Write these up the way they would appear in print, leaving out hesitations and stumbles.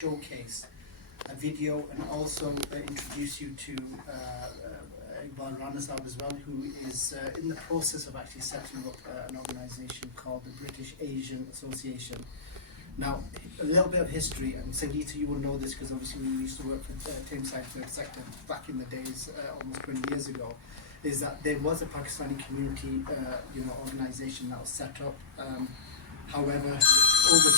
showcase a video and also introduce you to Iqbal Ranazab as well, who is in the process of actually setting up an organisation called the British Asian Association. Now, a little bit of history, and Sangeeta, you will know this because obviously we used to work for Tameside Third Sector back in the days, almost 20 years ago, is that there was a Pakistani community organisation that was set up. However, over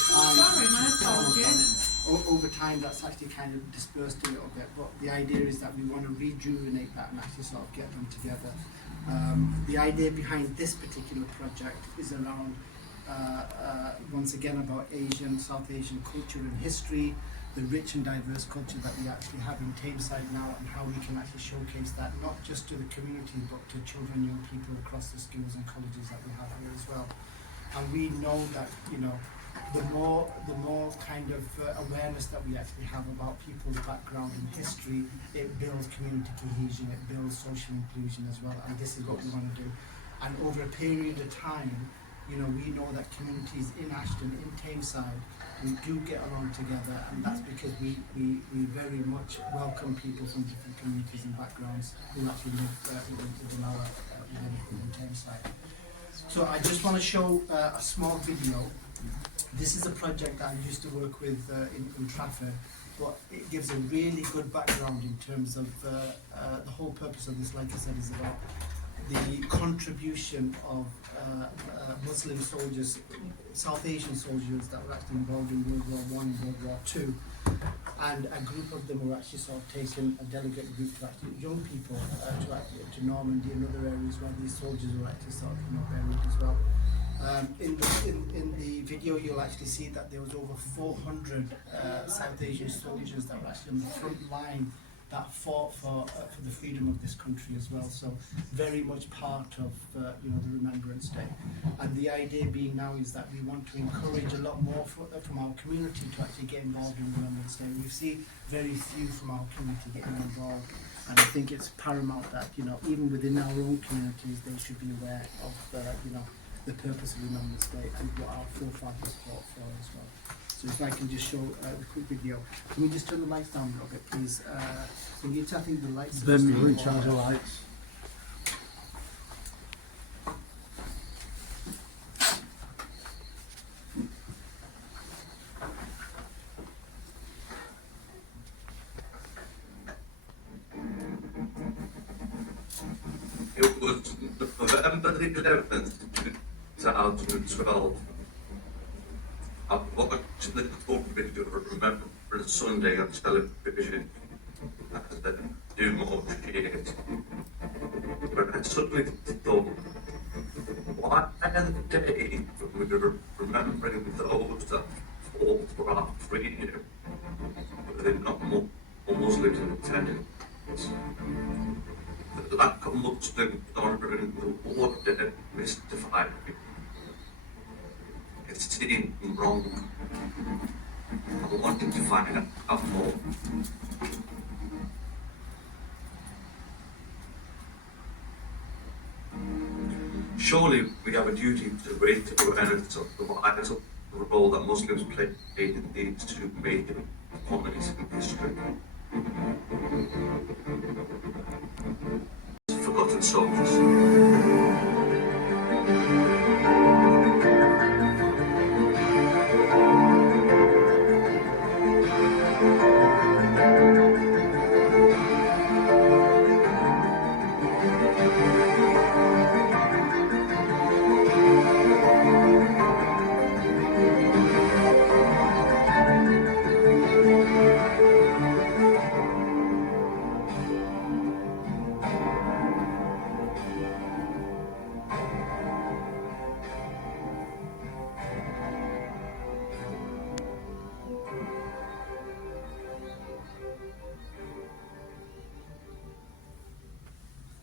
time that's actually kind of dispersed a little bit, but the idea is that we want to rejuvenate that and actually sort of get them together. The idea behind this particular project is around once again about South Asian culture and history, the rich and diverse culture that we actually have in Tameside now, and how we can actually showcase that not just to the community but to children, young people across the schools and colleges that we have here as well. And we know that the more kind of awareness that we actually have about people's background and history, it builds community cohesion, it builds social inclusion as well, and this is what we want to do. And over a period of time, we know that communities in Ashton, in Tameside, we do get along together, and that's because we very much welcome people from different communities and backgrounds who actually live within our in Tameside. So I just want to show a small video. This is a project that I used to work with in Trafford, but it gives a really good background in terms of the whole purpose of this, like I said, is about the contribution of Muslim soldiers, South Asian soldiers that were actually involved in World War I and World War II. And a group of them were actually sort of taken, a delegate group to actually young people to Normandy and other areas where these soldiers were actually sort of buried as well. In the video, you'll actually see that there was over 400 South Asian soldiers that were actually on the front line that fought for the freedom of this country as well. So very much part of the Remembrance Day. And the idea being now is that we want to encourage a lot more from our community to actually get involved in Remembrance Day. We see very few from our community getting involved, and I think it's paramount that even within our own communities they should be aware of the purpose of Remembrance Day and what our forefathers fought for as well. So if I can just show the quick video. Can we just turn the lights down a little bit, please? So you're tapping the lights. Then we recharge the lights. It was November the 11th, 2012. I watched the full video of Remembrance Sunday on television as I do most years. But I suddenly thought, why the day when we were remembering those that fought for our freedom, but they're not more Muslims in attendance? The lack of Muslim honouring the war did mystify me. It seemed wrong. I wanted to find out more. Surely we have a duty to raise awareness of the vital role that Muslims played in these two major points in history. Forgotten soldiers.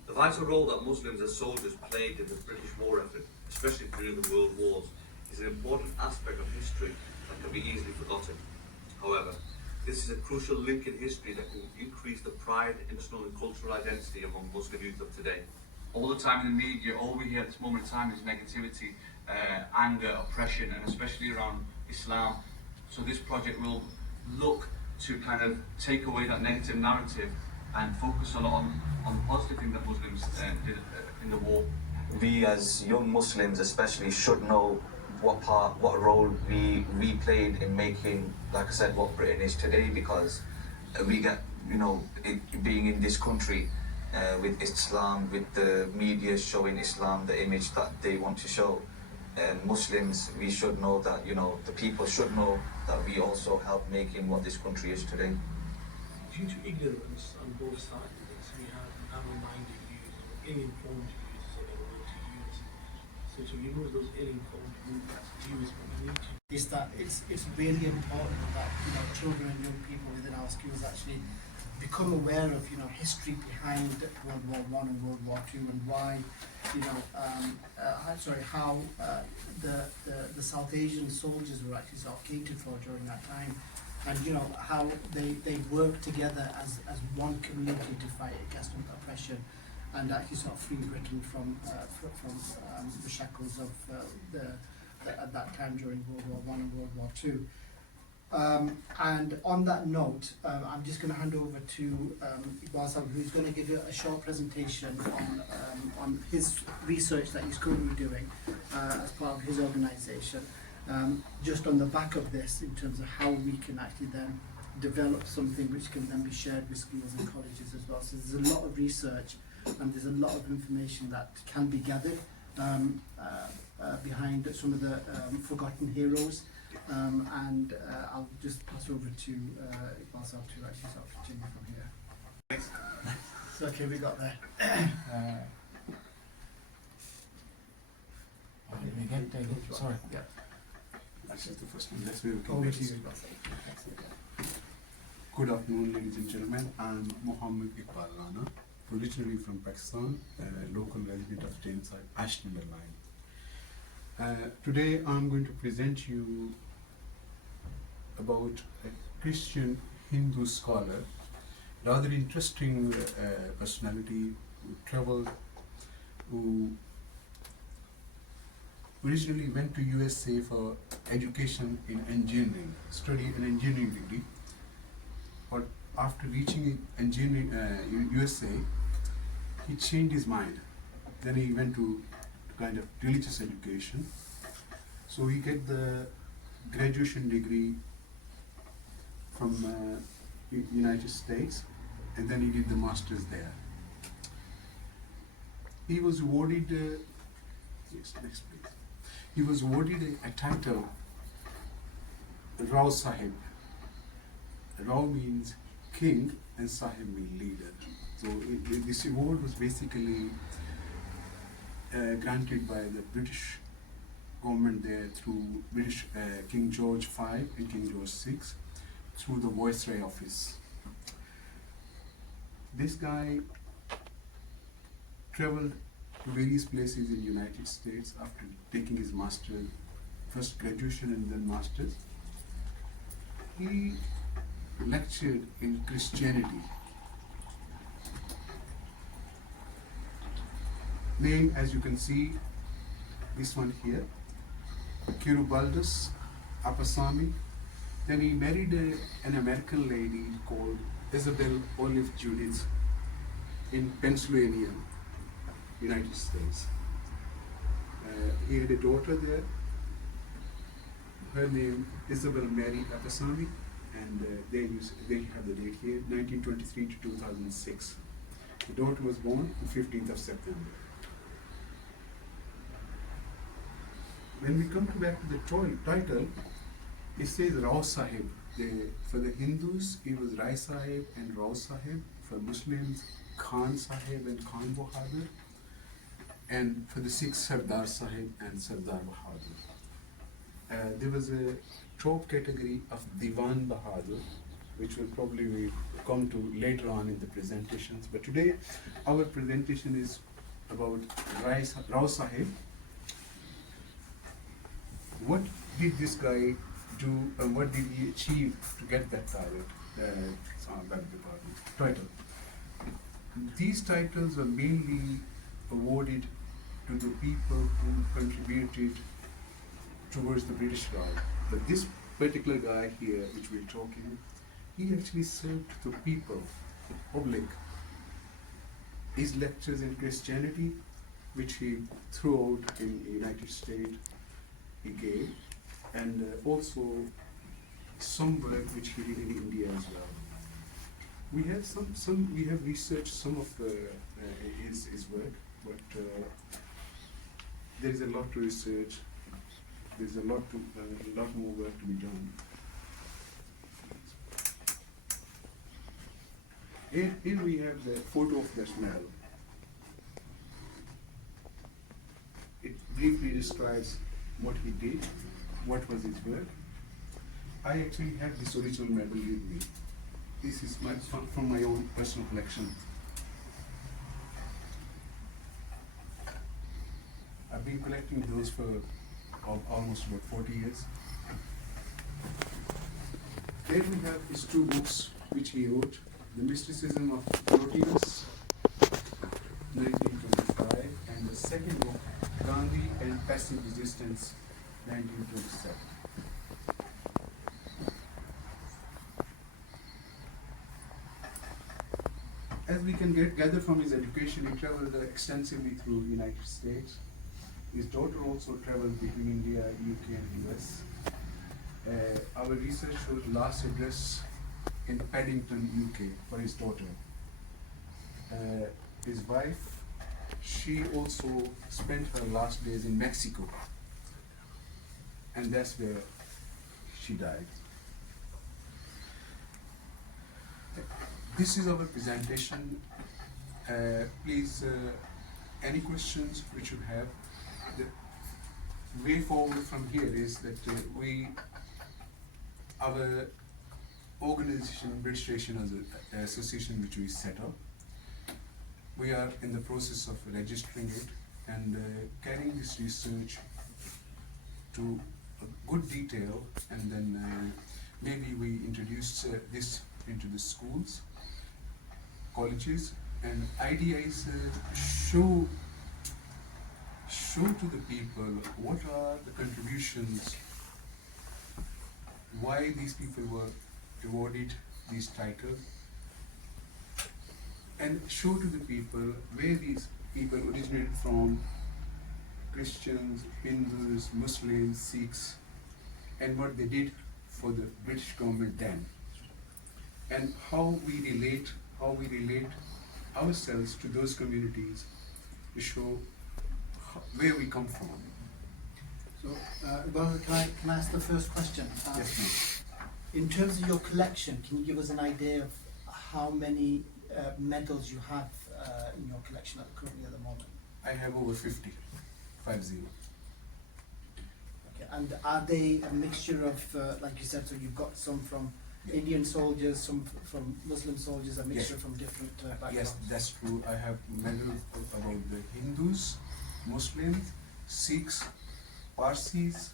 The vital role that Muslims as soldiers played in the British war effort, especially during the World Wars, is an important aspect of history that can be easily forgotten. However, this is a crucial link in history that can increase the pride, national and cultural identity among Muslim youth of today. All the time in the media, all we hear at this moment in time is negativity, anger, oppression, and especially around Islam. So this project will look to kind of take away that negative narrative and focus a lot on the positive thing that Muslims did in the war. We as young Muslims especially should know what role we played in making, like I said, what Britain is today, because we get, being in this country with Islam, with the media showing Islam, the image that they want to show. And Muslims, we should know that, the people should know that we also help making what this country is today. Due to ignorance on both sides, we have narrow-minded views or ill-informed views, is a word to use. So to remove those ill-informed views, we need to. Is that it's really important that children and young people within our schools actually become aware of history behind World War One and World War Two, and why how the South Asian soldiers were actually sort of catered for during that time, and how they worked together as one community to fight against oppression and actually sort of free Britain from the shackles of at that time during World War One and World War Two. And on that note, I'm just going to hand over to Iqbal Sahib, who's going to give you a short presentation on his research that he's currently doing as part of his organisation, just on the back of this, in terms of how we can actually then develop something which can then be shared with schools and colleges as well. So there's a lot of research and there's a lot of information that can be gathered behind some of the forgotten heroes. And I'll just pass over to Iqbal Sahib to actually sort of continue from here. Thanks. So okay, we got there. Sorry. Yeah. That's just the first one. Let's move Over to to you, the Iqbal Sahib. Good afternoon, ladies and gentlemen. I'm Mohammed Iqbal Rana, originally from Pakistan, local resident of Tainside, Ashton-Under-Lyne. Today I'm going to present you about a Christian Hindu scholar, rather interesting personality who traveled, who originally went to USA for education in engineering, studied an engineering degree, but after reaching engineering USA, he changed his mind. Then he went to kind of religious education. So he get the graduation degree from United States, and then he did the masters there. He was awarded, yes, next please. He was awarded a title, Rao Sahib. Rao means king and Sahib means leader. So this award was basically granted by the British government there through British King George V and King George VI through the Viceroy office. This guy traveled to various places in the United States after taking his master's, first graduation and then master's. He lectured in Christianity. Name, as you can see, this one here, Kirubaldus Apasamy. Then he married an American lady called Isabel Olive Judith in Pennsylvania, United States. He had a daughter there. Her name Isabel Mary Apasamy, and they have the date here, 1923 to 2006. The daughter was born on 15th of September. When we come back to the title, it says Rao Sahib. For the Hindus, it was Rai Sahib and Rao Sahib. For Muslims, Khan Sahib and Khan Bahadur. And for the Sikhs, Sardar Sahib and Sardar Bahadur. There was a top category of Diwan Bahadur, which will probably come to later on in the presentations. But today, our presentation is about Rao Sahib. What did this guy do and what did he achieve to get that title? These titles are mainly awarded to the people who contributed towards the British Raj. But this particular guy here, which we're talking, he actually served the people, the public. His lectures in Christianity, which he threw out in the United States, he gave, and also some work which he did in India as well. We have we have researched some of his work, but there is a lot to research. There's a lot more work to be done. Here we have the photo of this medal. It briefly describes what he did, what was his work. I actually have this original medal with me. This is from my own personal collection. I've been collecting those for almost about 40 years. Here we have his two books which he wrote, The Mysticism of Plotinus, 1925, and the second book, Gandhi and Passive Resistance, 1927. As we can gather from his education, he traveled extensively through the United States. His daughter also traveled between India, UK and US. Our research shows last address in Paddington, UK for his daughter. His wife, she also spent her last days in Mexico, and that's where she died. This is our presentation. Please, any questions which you have. The way forward from here is that our organization, British Asian Association, which we set up, we are in the process of registering it and carrying this research to a good detail, and then maybe we introduce this into the schools, colleges, and idea is show to the people what are the contributions, why these people were awarded these titles, and show to the people where these people originated from: Christians, Hindus, Muslims, Sikhs, and what they did for the British government then, and how we relate ourselves to those communities to show where we come from. So, well, can I ask the first question? Yes, ma'am. In terms of your collection, can you give us an idea of how many medals you have in your collection currently at the moment? I have over 50. Okay, and are they a mixture of, like you said, so you've got some from Indian soldiers, some from Muslim soldiers, a mixture Yes. from different backgrounds? Yes, that's true. I have medals about the Hindus, Muslims, Sikhs, Parsis,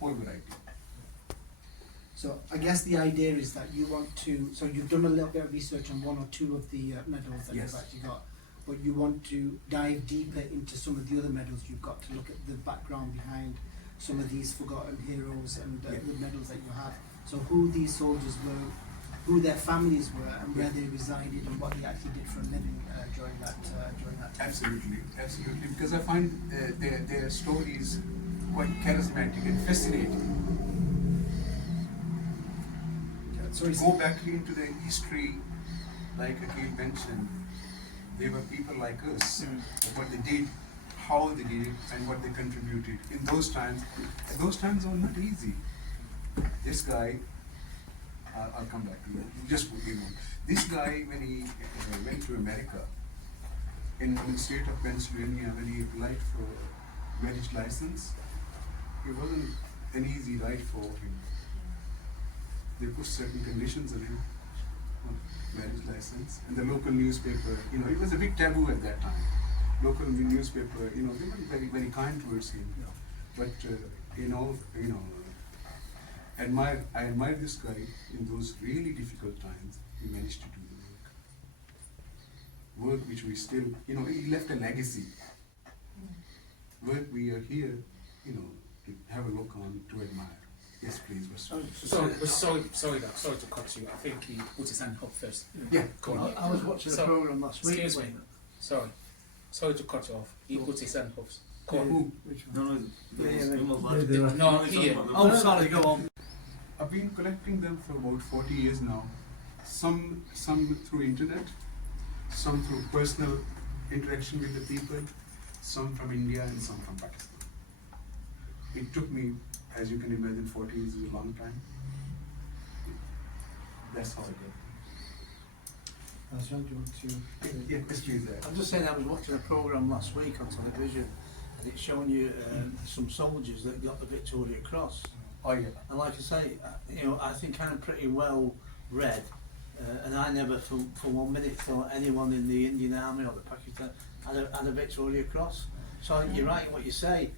whole variety. So I guess the idea is that you want to, so you've done a little bit of research on one or two of the medals that Yes. you've actually got, but you want to dive deeper into some of the other medals you've got to look at the background behind some of these forgotten heroes and Yeah. the medals that you have. So who these soldiers were, who their families were, and where they resided, and what they actually did for a living during that time. Absolutely, absolutely. Because I find their stories quite charismatic and fascinating. So it's, Go back into the history, like Akil mentioned, they were people like us. What they did, how they did it, and what they contributed in those times. And those times were not easy. This guy, I'll come back to that. Just moving on. This guy, when he went to America, in the state of Pennsylvania, when he applied for marriage license, it wasn't an easy ride for him. They put certain conditions on him, marriage license, and the local newspaper, it was a big taboo at that time. Local newspaper, they weren't very, very kind towards him. But, I admire this guy in those really difficult times. He managed to do the work which we still, he left a legacy. Work we are here, to have a look on, to admire. Yes, please. Sorry to cut you. I think he put his hand up first. Yeah. Go on. I was watching a programme last week. Excuse me. Sorry to cut you off. He put his hand up. Go on. Who? Which one? Yeah. No, here. Oh, sorry, go on. I've been collecting them for about 40 years now. Some through internet, some through personal interaction with the people, some from India and some from Pakistan. It took me, as you can imagine, 40 years is a long time. That's how I did. John, do you want to? Yeah, yes, please. I'm just saying, I was watching a programme last week on television, and it's showing you some soldiers that got the Victoria Cross. Oh yeah. And like I say, I think I'm pretty well read, and I never for 1 minute thought anyone in the Indian Army or the Pakistan had a Victoria Cross. So you're right in what you say.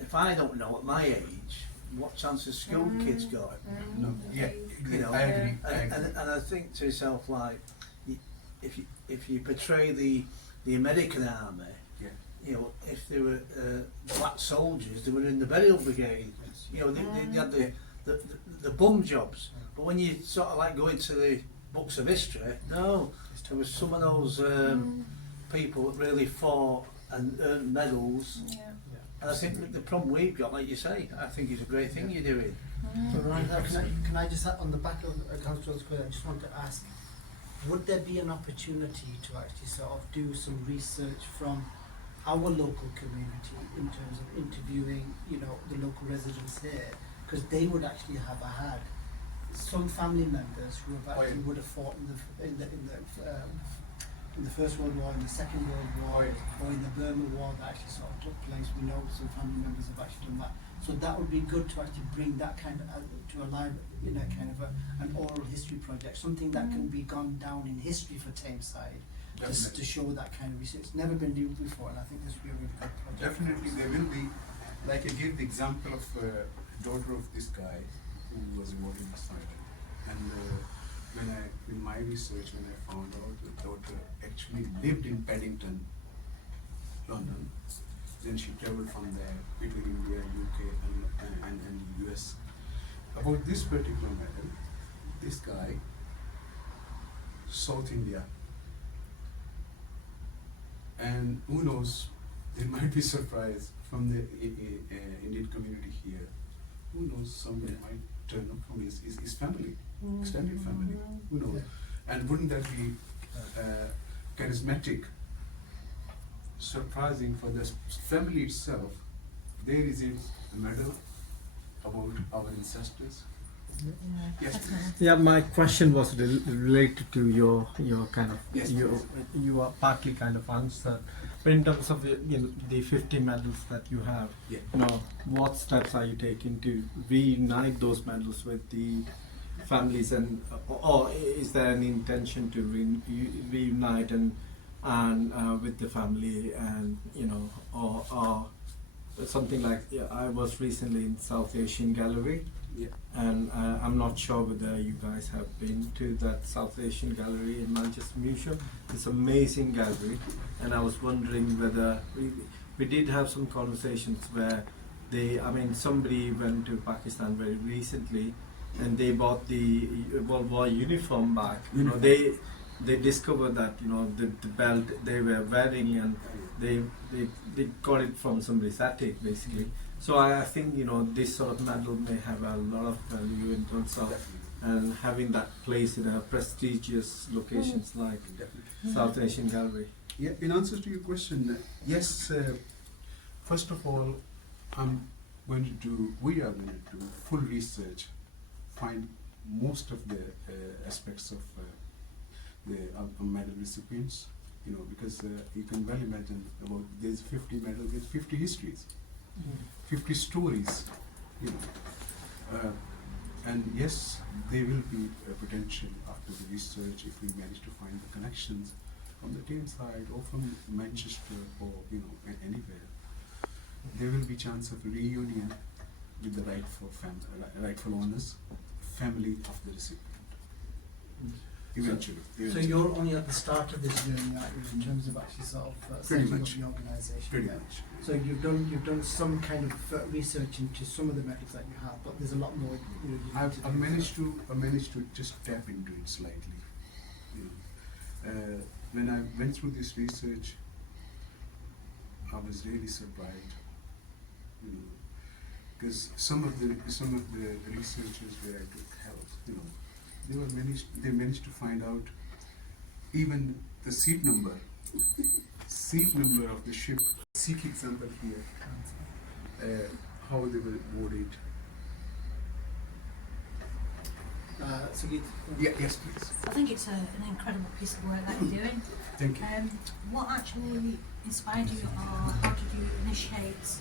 If I don't know at my age, what chance has school kids got? No. Yeah. I agree. And I think to myself, like, if you portray the American Army, Yeah. if they were black soldiers, they were in the burial brigade. They had the bum jobs. But when you sort of like go into the books of history, no, there was some of those people that really fought and earned medals. Yeah. And I think the problem we've got, like you say, I think is a great thing you're doing. So Ryan, can I just, on the back of Councillor's question, I just want to ask, would there be an opportunity to actually sort of do some research from our local community in terms of interviewing, the local residents here, because they would actually have had some family members who have actually would have fought in the First World War, in the Second World War, or in the Burma War that actually sort of took place. We know some family members have actually done that. So that would be good to actually bring that kind of to a live, kind of an oral history project, something that can be gone down in history for Tameside, just to show that kind of research. It's never been done before, and I think this would be a really good project. Definitely, there will be. Like I gave the example of daughter of this guy who was involved in asylum, and in my research, when I found out the daughter actually lived in Paddington, London, then she travelled from there between India, UK, and US. About this particular matter, this guy, South India, and who knows, there might be surprise from the Indian community here. Who knows, someone might turn up from his family, extended family. Who knows? And wouldn't that be charismatic, surprising for the family itself? There is a medal about our ancestors. Yes, please. Yeah, my question was related to your kind of Yes, you are partly kind of answered, but in terms of the 50 medals that you have, Yeah. what steps are you taking to reunite those medals with the families, and or is there any intention to reunite and with the family, and or something like I was recently in South Asian Gallery. Yeah. And I'm not sure whether you guys have been to that South Asian Gallery in Manchester Museum. It's an amazing gallery, and I was wondering whether we did have some conversations where somebody went to Pakistan very recently, and they bought the World War uniform back. They discovered that the belt they were wearing, and they got it from somebody's attic basically. So I think this sort of medal may have a lot of value in terms of and having that place in a prestigious locations like South Asian Gallery. Yeah, in answer to your question, yes. First of all, we are going to do full research, find most of the aspects of the medal recipients. Because you can well imagine there's 50 medals with 50 histories. 50 stories, and yes, there will be a potential after the research if we manage to find the connections from the Tameside or from Manchester or anywhere. There will be chance of reunion with the rightful owners, family of the recipient. Eventually. So you're only at the start of this journey, aren't you, in terms of actually sort of Pretty setting up much. the organisation? Pretty yeah. much. So you've done some kind of research into some of the methods that you have, but there's a lot more. You need I've to do. managed to just tap into it slightly. You know, when I went through this research, I was really surprised. You know, because some of the researchers where I took help, you know, they managed to find out even the seat number of the ship. Seek example here, how they were boarded. Sugit, Yes, please. I think it's an incredible piece of work that you're doing. Thank you. What actually inspired you, or how did you initiate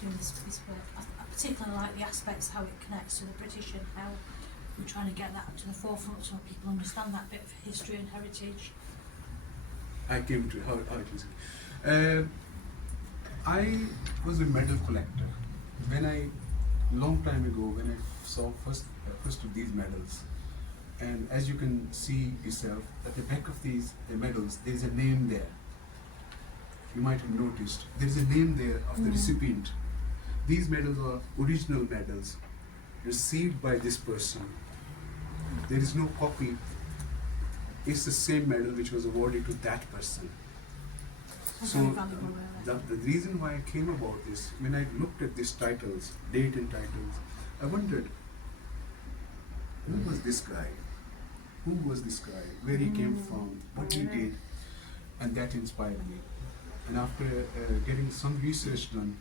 doing this work? I particularly like the aspects how it connects to the British and how we're trying to get that to the forefront so people understand that bit of history and heritage. I came to how it was. I was a medal collector. Long time ago, when I saw first of these medals, and as you can see yourself, at the back of these medals, there is a name there. You might have noticed there is a name there of the recipient. These medals are original medals received by this person. There is no copy. It's the same medal which was awarded to that person. That's So very valuable, really. the reason why I came about this, when I looked at these titles, date and titles, I wondered, who was this guy? Who was this guy? Where he came from? What he did? And that inspired me. And after getting some research done,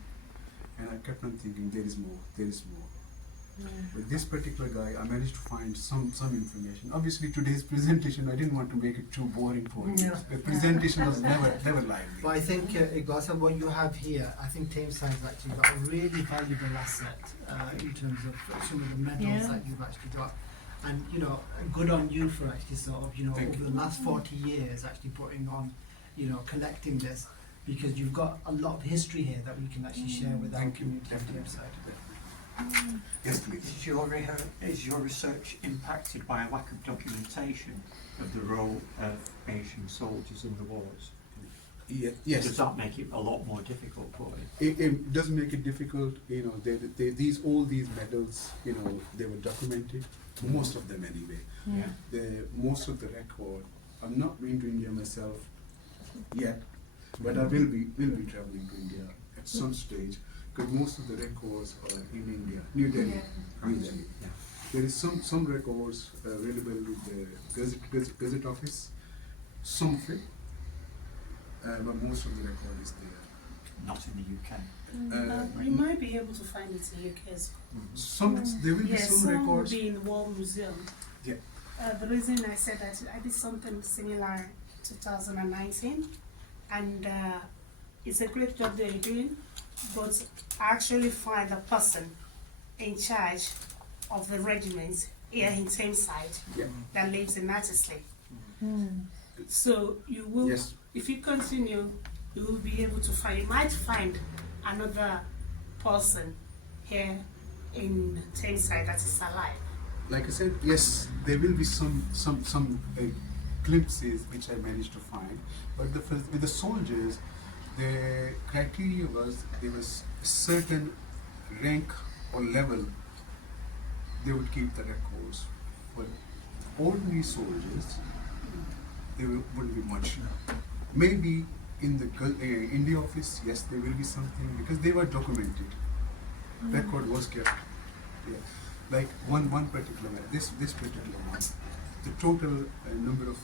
and I kept on thinking, there is more, there is more. With this particular guy, I managed to find some information. Obviously, today's presentation, I didn't want to make it too boring for you. Yeah. The presentation was never lively. but I think Iqbal, what you have here, I think Thames Times actually got a really valuable asset in terms of some of the medals that you've actually got. And you know, good on you for actually sort of, you know, Thank over you. the last 40 years actually putting on, you know, collecting this, because you've got a lot of history here that we can actually share with our Thank you. community on the Definitely. website. Yes, please. Is your research impacted by a lack of documentation of the role of Asian soldiers in the wars? Yes. Does that make it a lot more difficult for you? It does make it difficult, you know. All these medals, you know, they were documented, most of them anyway. Most of the record. I'm not been to India myself yet, but I will be traveling to India at some stage, because most of the records are in India, New Delhi. New Delhi. There is some records available with the Gazette Office, some of it, but most of the record is there. Not in the UK. You might be able to find it in the UK as There will be yes, some some will records. be in the War Museum. Yeah. The reason I said that, I did something similar in 2019, and it's a great job they're doing, but I actually find the person in charge of the regiment here in Tameside that lives in Attersley. So you will, Yes. if you continue, you will be able to find, you might find another person here in Tameside that is alive. Like I said, yes, there will be some glimpses which I managed to find, but with the soldiers, the criteria was there was a certain rank or level they would keep the records. For ordinary soldiers, there wouldn't be much. Maybe in the India office, yes, there will be something, because they were documented. Record was kept. Yeah. Like one particular medal, this particular one, the total number of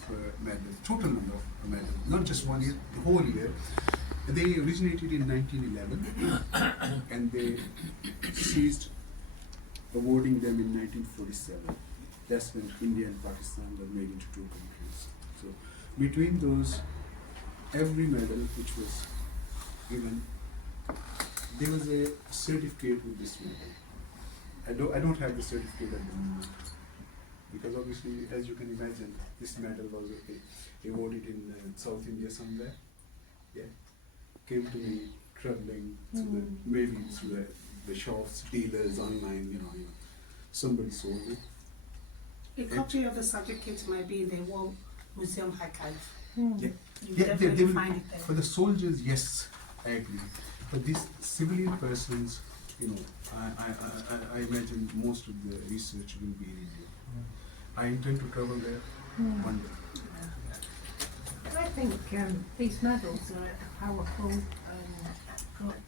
medals, not just 1 year, the whole year. They originated in 1911 and they ceased awarding them in 1947. That's when India and Pakistan were made into two countries. So between those, every medal which was given, there was a certificate with this medal. I don't have the certificate at the moment, because obviously, as you can imagine, this medal was awarded in South India somewhere. Yeah, came to me traveling through the shops, dealers, online. You know, somebody sold it. A copy of the certificate might be in the War Museum archive. Yeah. You Yeah, definitely they will, find it there. for the soldiers, yes, I agree. For these civilian persons, you know, I imagine most of the research will be in India. I intend to travel there one day. I think these medals are a powerful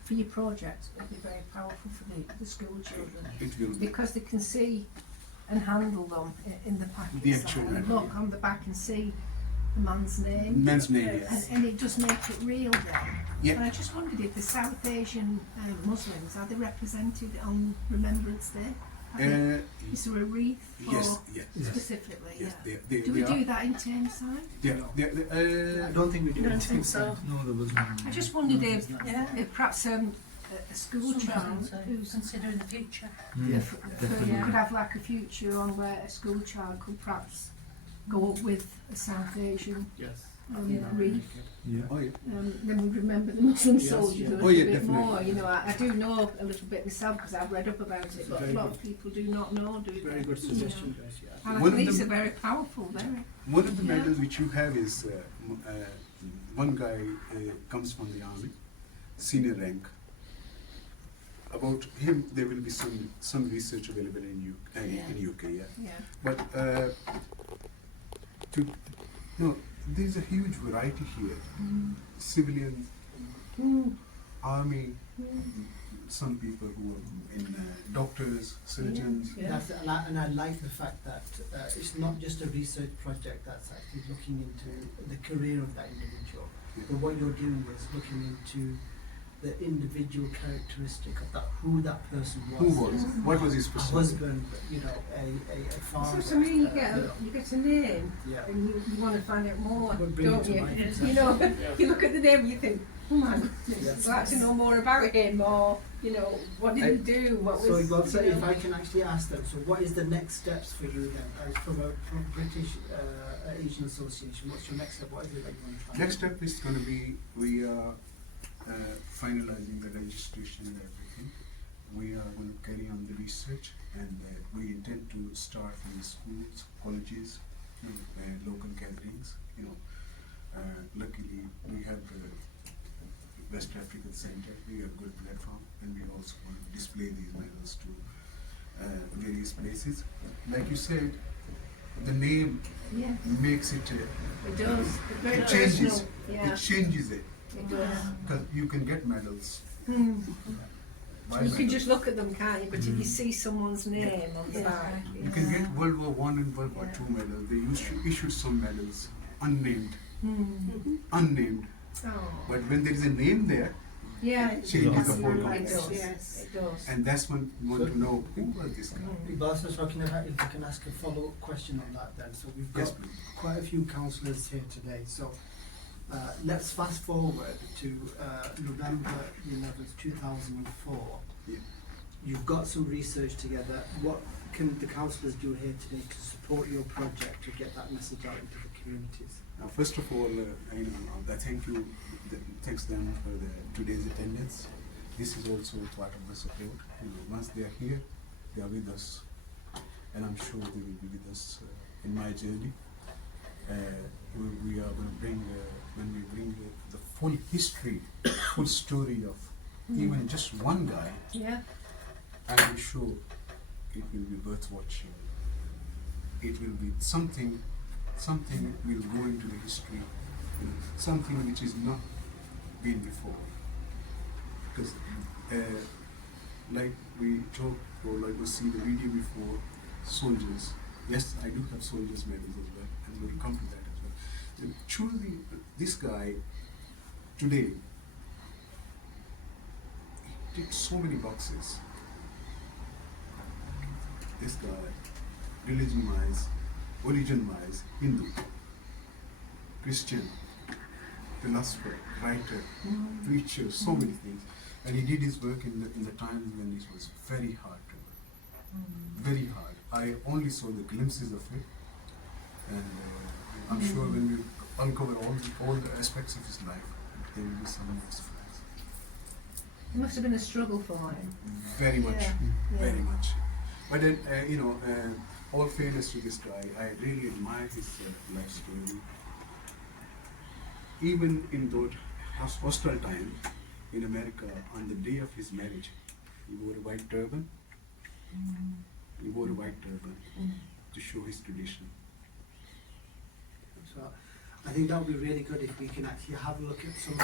for your project. It'll be very powerful for the school children It will be. because they can see and handle them in the packets. The actual and medal, look yeah. on the back and see the man's name. Man's name, yes. And it does make it real then. Yeah. And I just wondered if the South Asian Muslims, are they represented on Remembrance Day? Is there a wreath for Yes, yes. specifically? Yes, Yeah. they Do we are. do that in Tameside? I don't think we do You don't it. think so? No, there wasn't. I just wondered if, Yeah. if perhaps a school Something child to who's consider in the future. if definitely. could have like a future on where a school child could perhaps go up with a South Asian Yes. Yeah. wreath. Yeah. Oh, yeah. Then we remember the Muslim Yes, soldiers yeah. a Oh, little yeah, bit definitely. more. You know, I do know a little bit myself because I've read up about it, but a Very lot good. of people do not know, do they? Very good You know. suggestion, guys. Yeah. And I One think of these them- are very powerful, very. One of the Yeah. medals which you have is one guy comes from the army, senior rank. About him, there will be some research available in UK. Yeah. Yeah. But there's a huge variety here. Civilian, army, some people who are in doctors, surgeons. Yeah. And I like the fact that it's not just a research project that's actually looking into the career of that individual, but what you're doing is looking into the individual characteristic of that, who that person was. Who was? What was his A persona? husband, you know, a father. So to me, you get a name, Yeah. and you want to find out more, But bring it don't to you? life, You exactly. know, you look at the name and you think, oh my goodness, Yeah. I'd like to know more about him, or you know, what did he do? What So, was? well, so you if know. I can actually ask them, so what is the next steps for you then, as from British Asian Association? What's your next step? What is it that you want to find? Next step is going to be we are finalizing the registration and everything. We are going to carry on the research, and we intend to start from the schools, colleges, local gatherings. Luckily we have the West African Center. We have a good platform, and we also want to display these medals to various places. Like you said, the name Yeah, makes it. it does. It's very It changes. personal. Yeah, It changes it. it does. Because you can get medals. Hmm. By You can medals. just look at them, can't you? But if you see someone's name on the Yeah. back, You can get World War I and World War Yeah. II medals. They used to issue some medals, unnamed, Hmm. unnamed. Oh. But when there is a name there, Yeah, it changes the whole it context. does. Yes. It does. And that's when you want to know who was this guy. But also, so if I can ask a follow-up question on that then. So we've Yes, got please. quite a few councillors here today. So let's fast forward to November 11th, 2004. Yeah. You've got some research together. What can the councillors do here today to support your project to get that message out into the communities? Now, first of all, I thanks them for today's attendance. This is also part of the support. Once they are here, they are with us, and I'm sure they will be with us in my journey. We are going to bring, when we bring the full history, full story of even just one guy, Yeah. I'm sure it will be worth watching. It will be something will go into the history, something which is not been before. Because like we talked, or like we see the video before, soldiers. Yes, I do have soldiers medals as well, and we'll come to that as well. And choosing this guy today, he ticked so many boxes. This guy, religion-wise, origin-wise, Hindu, Christian, philosopher, writer, preacher, so many things. And he did his work in the times when it was very hard to work. Very hard. I only saw the glimpses of it, and I'm sure when we uncover all the aspects of his life, there will be some more surprise. It must have been a struggle for him. Very much, Yeah. very Yeah. much. But then, all fairness to this guy, I really admire his life story. Even in those hostile time in America, on the day of his marriage, he wore a white turban. He wore a white turban to show his tradition. So I think that would be really good if we can actually have a look at some,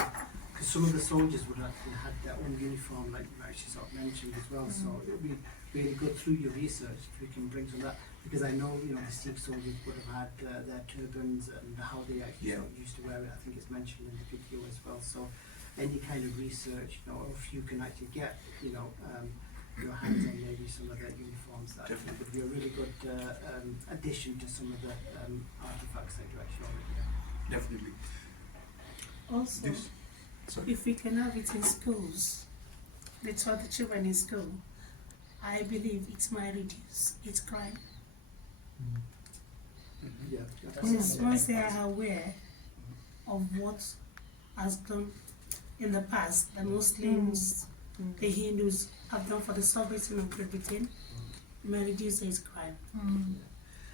because some of the soldiers would actually had their own uniform, like you actually sort of mentioned as well. So it would be really good through your research if we can bring some of that, because I know, you know, the Sikh soldiers would have had their turbans and how they actually sort of used to wear it. I think it's mentioned in the video as well. So any kind of research, you know, if you can actually get, you know, your hands on maybe some of their uniforms, that would be a really good addition to some of the artifacts that you actually already have. Definitely. Also, if we can have it in schools, they taught the children in school, I believe it might reduce its crime. Yeah. Once they are aware of what has done in the past, the Muslims, the Hindus have done for the sovereignty of Great Britain, it may reduce its crime.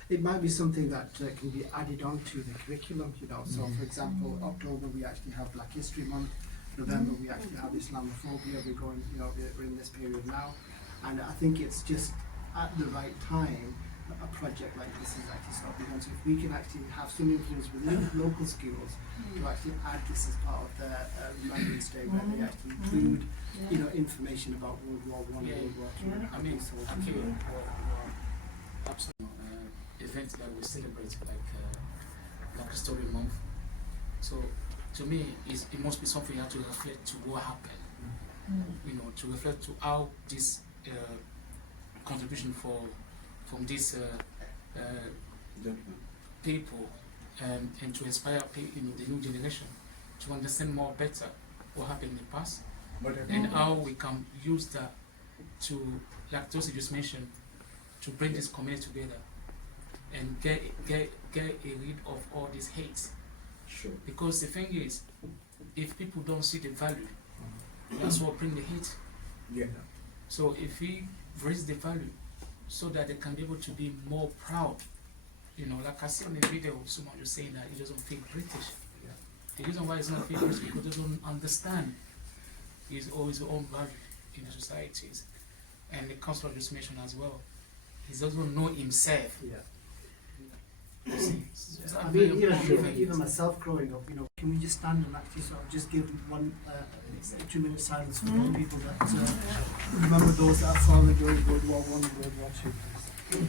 It might be something that can be added on to the curriculum, you know. So, for example, October we actually have Black History Month. November we actually have Islamophobia. We're going, you know, we're in this period now, and I think it's just at the right time a project like this is actually sort of begun. So if we can actually have some influence within local schools to actually add this as part of their Remembrance Day, where they actually include, you know, information about World War I, World War II, and how these soldiers were. Absolutely. Events that we celebrate, like Black History Month. So to me, it must be something you have to reflect to what happened. You know, to reflect to how this contribution from these people and to inspire you know, the new generation to understand more better what happened in the past and how we can use that to, like Josie just mentioned, to bring this community together and get rid of all this hate. Sure. Because the thing is, if people don't see the value, that's what bring the hate. Yeah. So if we raise the value so that they can be able to be more proud, you know, like I see on the video, someone was saying that he doesn't feel British. Yeah. The reason why he's not feeling British is because he doesn't understand his own value in the societies. And the councillor just mentioned as well, he doesn't know himself. Yeah. It's I not mean, very even myself growing up, you know, can we just stand and actually sort of just give one 2 minute silence for the people that remember those that have fallen during World War I and World War II, please.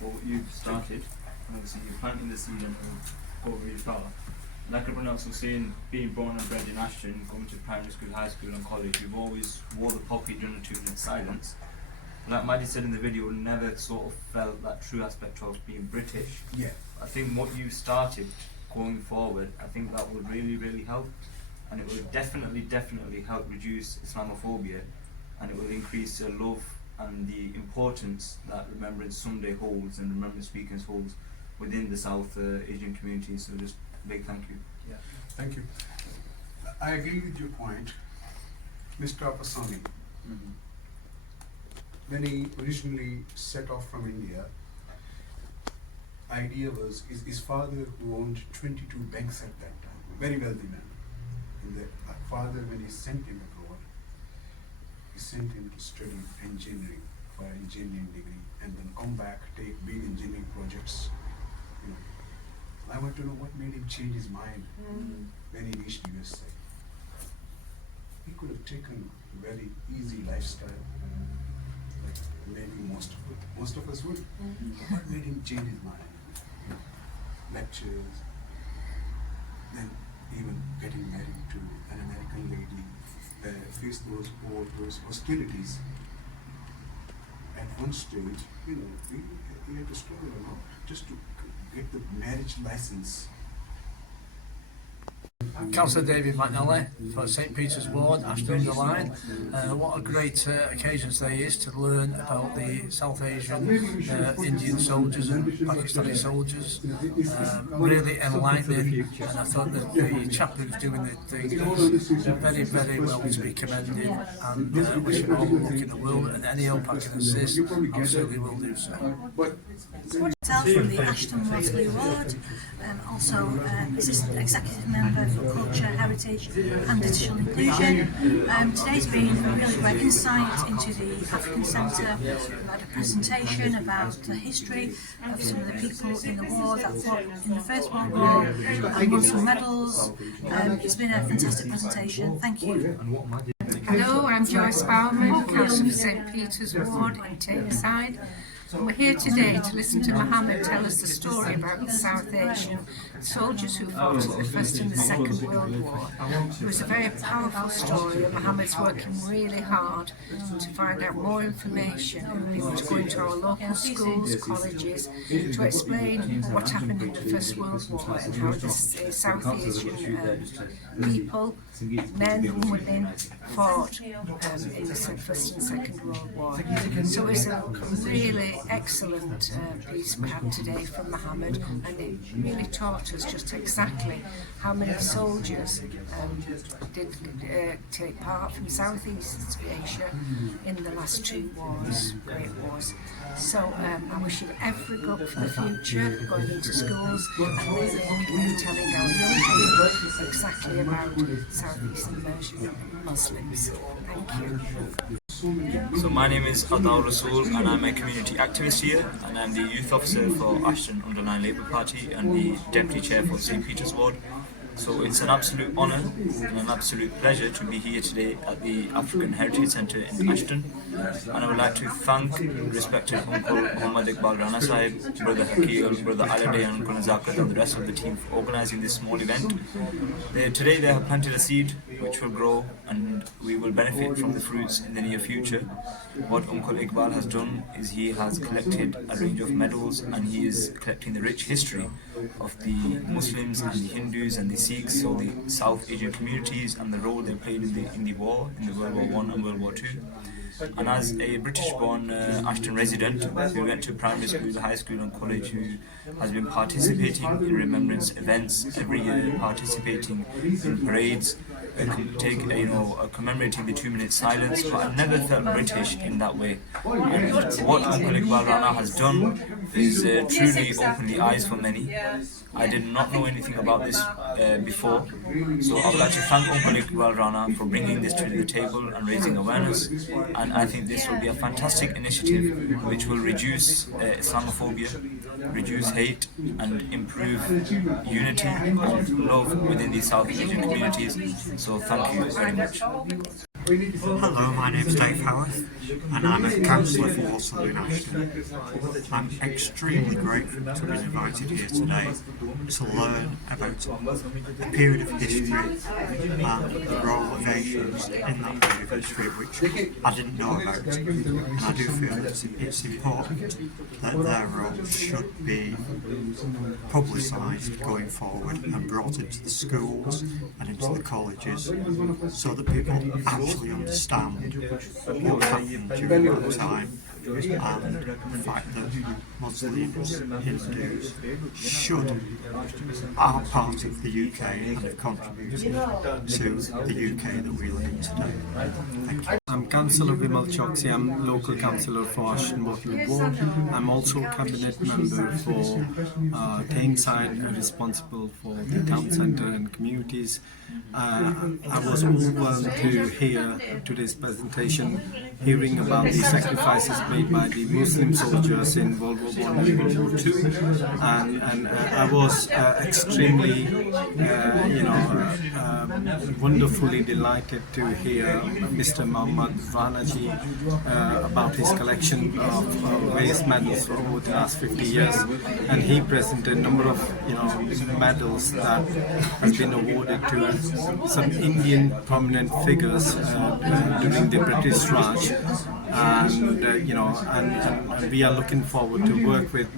For what you've started, obviously you're planting the seed and it'll go really far. Like everyone else was saying, being born and bred in Ashton, going to primary school, high school and college, we've always wore the poppy during 2 minute silence. Like Maddie said in the video, never sort of felt that true aspect of being British. Yeah. I think what you started going forward, I think that will really, really help. And it will definitely help reduce Islamophobia, and it will increase the love and the importance that Remembrance Sunday holds and Remembrance Weekends holds within the South Asian community. So just a big thank you. Yeah. Thank you. I agree with your point. Mr. Apasani, when he originally set off from India, idea was his father who owned 22 banks at that time, very wealthy man. And the father, when he sent him abroad, he sent him to study engineering for an engineering degree, and then come back, take big engineering projects. You know, I want to know what made him change his mind when he reached USA. He could have taken a very easy lifestyle, like maybe most of us would. What made him change his mind? You know, lectures, then even getting married to an American lady, face all those hostilities. At one stage, you know, he had to struggle a lot just to get the marriage license. Councillor David McNally for St Peter's Ward, Ashton-Under-Lyne. What a great occasion today is to learn about the South Asian Indian soldiers and Pakistani soldiers. Really enlightening, and I thought that the chap who's doing the thing is very, very well to be commended, and we should all look in the world, and any help I can assist, I certainly will do so. Myself from the Ashton-Under-Lyne Ward, also Assistant Executive Member for Culture, Heritage and Digital Inclusion. Today's been a really great insight into the African Centre. We've had a presentation about the history of some of the people in the war that fought in the First World War and won some medals. It's been a fantastic presentation. Thank you. Hello, I'm Joyce Bowerman, Councillor for St Peter's Ward in Tameside. And we're here today to listen to Mohammed tell us the story about the South Asian soldiers who fought in the First and the Second World War. It was a very powerful story, and Mohammed's working really hard to find out more information, and we want to go into our local schools, colleges, to explain what happened in the First World War and how the South Asian people, men and women, fought in the First and Second World War. So it's a really excellent piece we have today from Mohammed, and it really taught us just exactly how many soldiers did take part from Southeast Asia in the last two wars, great wars. So I wish you every good for the future, going into schools and really telling our young people exactly about Southeast Muslims. Thank you. So my name is Adal Rasool, and I'm a community activist here, and I'm the youth officer for Ashton-Under-Lyne Labour Party and the deputy chair for St Peter's Ward. So it's an absolute honour and an absolute pleasure to be here today at the African Heritage Centre in Ashton, and I would like to thank respected Uncle Muhammad Iqbal Rana Sahib, Brother Hakil, Brother Alade and Uncle Nazakat and the rest of the team for organising this small event. Today they have planted a seed which will grow, and we will benefit from the fruits in the near future. What Uncle Iqbal has done is he has collected a range of medals, and he is collecting the rich history of the Muslims and the Hindus and the Sikhs, so the South Asian communities, and the role they played in the war, in the World War I and World War II. And as a British-born Ashton resident who went to primary school, high school and college, who has been participating in remembrance events every year, participating in parades, commemorating the 2-minute silence, but I've never felt British in that way. And what Uncle Iqbal Rana has done is truly opened the eyes for many. I did not know anything about this before, so I would like to thank Uncle Iqbal Rana for bringing this to the table and raising awareness, and I think this will be a fantastic initiative which will reduce Islamophobia, reduce hate and improve unity and love within the South Asian communities. So thank you very much. Hello, my name is Dave Howarth and I'm a councillor for Walsall in Ashton. I'm extremely grateful to be invited here today to learn about a period of history and the role of Asians in that period of history, which I didn't know about. And I do feel that it's important that their role should be publicised going forward and brought into the schools and into the colleges so that people actually fully understand what happened during that time, and the fact that Muslims, Hindus are part of the UK and have contributed to the UK that we live in today. Thank you. I'm Councillor Vimal Choksi. I'm local councillor for Ashton-Under-Lyne ward. I'm also cabinet member for Tameside, responsible for the town centre and communities. I was overwhelmed to hear today's presentation, hearing about the sacrifices made by the Muslim soldiers in World War I and World War II, and I was extremely, wonderfully delighted to hear Mr. Mohammad Ranaji about his collection of various medals for over the last 50 years, and he presented a number of medals that has been awarded to some Indian prominent figures during the British Raj, and and we are looking forward to work with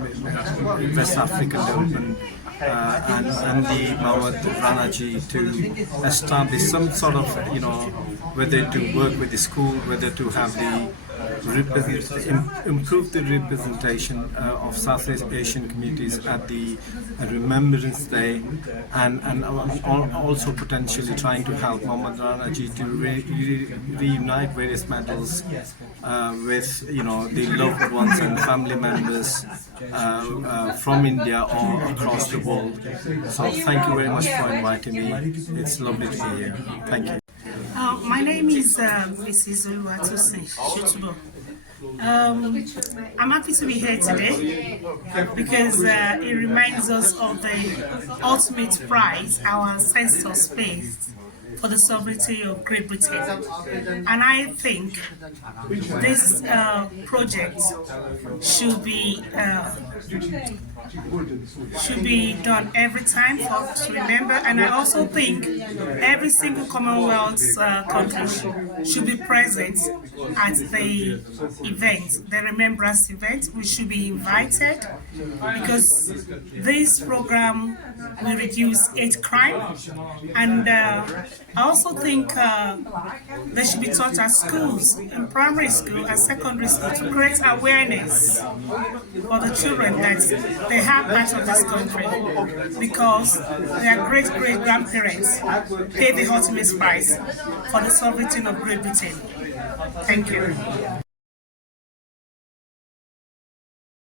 West African Development and the Mohammad Ranaji to establish some sort of, whether to work with the school, whether to have the improve the representation of Southeast Asian communities at the Remembrance Day, and also potentially trying to help Mohammad Ranaji to reunite various medals with the loved ones and family members from India or across the world. So thank you very much for inviting me. It's lovely to be here. Thank you. My name is Mrs. Oluwatosin Shotubo. I'm happy to be here today because it reminds us of the ultimate prize our ancestors paid for the sovereignty of Great Britain. And I think this project should be done every time for us to remember, and I also think every single Commonwealth country should be present at the event, the remembrance event. We should be invited because this program will reduce hate crime, and I also think they should be taught at schools, in primary school and secondary school, to create awareness for the children that they have part of this country because their great-great-grandparents paid the ultimate price for the sovereignty of Great Britain. Thank you.